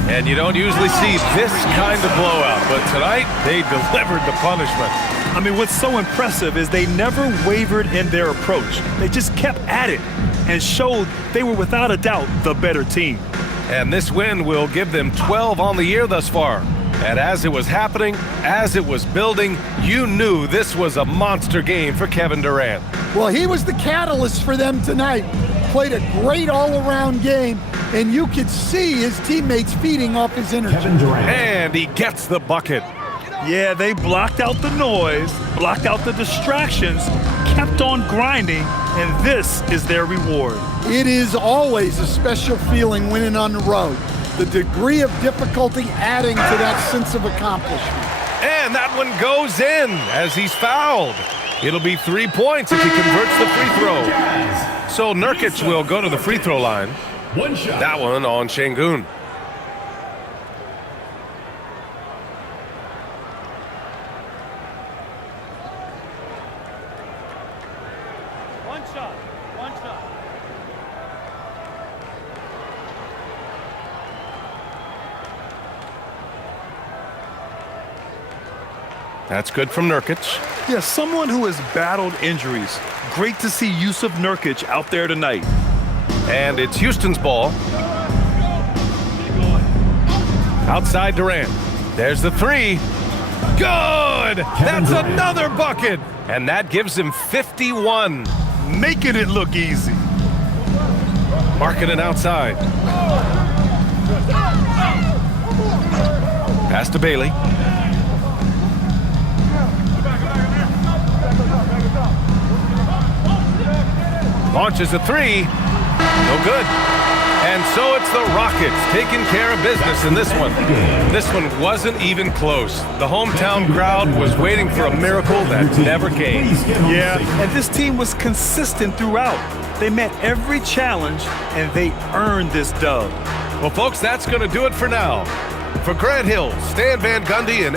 And you don't usually see this kind of blowout, but tonight they delivered the punishment. I mean, what's so impressive is they never wavered in their approach. They just kept at it and showed they were without a doubt the better team. And this win will give them 12 on the year thus far. And as it was happening, as it was building, you knew this was a monster game for Kevin Durant. Well, he was the catalyst for them tonight. Played a great all-around game, and you could see his teammates feeding off his energy. Kevin Durant. And he gets the bucket. Yeah, they blocked out the noise, blocked out the distractions, kept on grinding, and this is their reward. It is always a special feeling winning on the road. The degree of difficulty adding to that sense of accomplishment. And that one goes in as he's fouled. It'll be 3 points if he converts the free throw. So Nurkic will go to the free throw line. One shot. That one on Şengün. One shot. That's good from Nurkic. Yeah, someone who has battled injuries. Great to see Yusuf Nurkic out there tonight. And it's Houston's ball. Outside Durant. There's the 3. Good! That's another bucket! And that gives him 51. Making it look easy. Markkanen outside. Pass to Bailey. Launches a 3. No good. And so it's the Rockets taking care of business in this one. This one wasn't even close. The hometown crowd was waiting for a miracle that never came. Yeah, and this team was consistent throughout. They met every challenge, and they earned this dub. Well, folks, that's going to do it for now. For Grant Hill, Stan Van Gundy, and